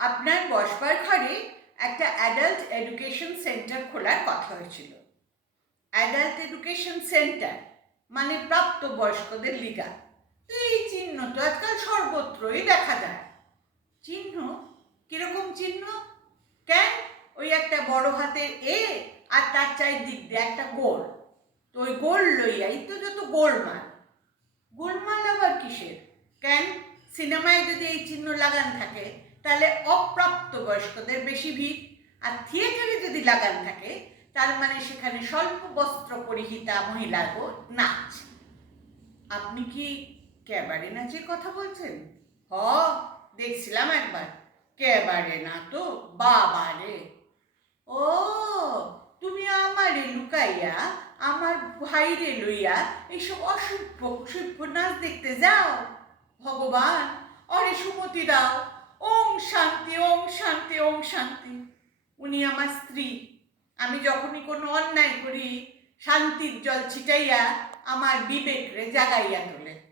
আপনার বসবার ঘরে একটা অ্যাডাল্ট এডুকেশন সেন্টার খোলার কথা হয়েছিল। অ্যাডাল্ট এডুকেশন সেন্টার মানে প্রাপ্তবয়স্কদের লিগা। এই চিহ্ন তো আজকাল সর্বত্রই দেখা যায়। চিহ্ন? কিরকম চিহ্ন? কেন? ওই একটা বড় হাতের এ আর তার চারিদিক দিয়ে একটা গোল। তো ওই গোল লইয়াই তো যত গোলমাল। গোলমাল আবার কিসের? কেন? সিনেমায় যদি এই চিহ্ন লাগান থাকে তাহলে অপ্রাপ্তবয়স্কদের বেশি ভিড়, আর থিয়েটারে যদি লাগান থাকে তার মানে সেখানে স্বল্প বস্ত্র পরিহিতা মহিলার নাচ। আপনি কি ক্যাবারে নাচের কথা বলছেন? হ, দেখছিলাম একবার। ক্যাবারে না তো বাবারে। ও, তুমি আমারে লুকাইয়া আমার ভাইরে লইয়া এইসব অসভ্য সভ্য নাচ দেখতে যাও? ভগবান, অরে সুমতি দাও। ওম শান্তি, ওম শান্তি, ওম শান্তি। উনি আমার স্ত্রী। আমি যখনই কোনো অন্যায় করি শান্তির জল ছিটাইয়া আমার বিবেকরে জাগাইয়া তোলে।